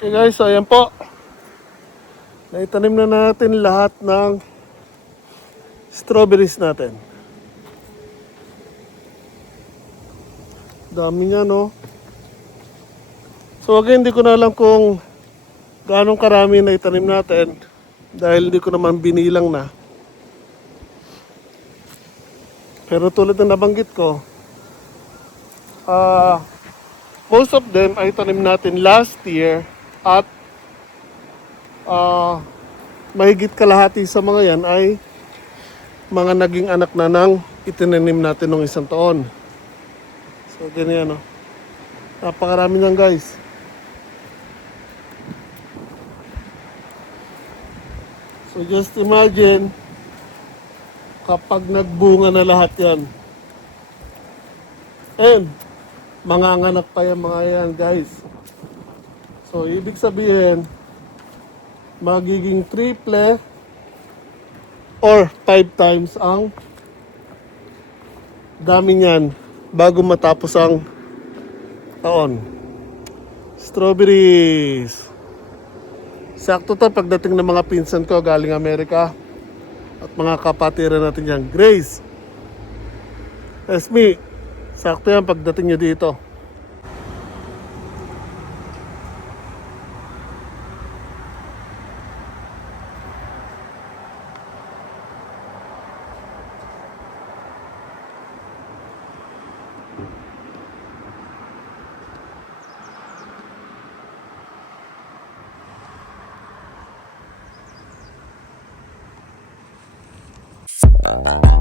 Okay guys, so ayan po. Naitanim na natin lahat ng strawberries natin. Dami niya, no? So again, hindi ko na alam kung gaano karami na itanim natin dahil hindi ko naman binilang na. Pero tulad ng nabanggit ko, most of them ay tanim natin last year at mahigit kalahati sa mga yan ay mga naging anak na ng itinanim natin ng isang taon. So ganyan, no? Napakarami niyan guys. So just imagine kapag nagbunga na lahat yan. And manganganak pa yung mga yan guys. So ibig sabihin magiging triple or 5 times ang dami niyan bago matapos ang taon. Strawberries. Sakto to pagdating ng mga pinsan ko galing Amerika at mga kapatiran natin yan. Grace, Esme, sakto yan pagdating nyo dito. Bye.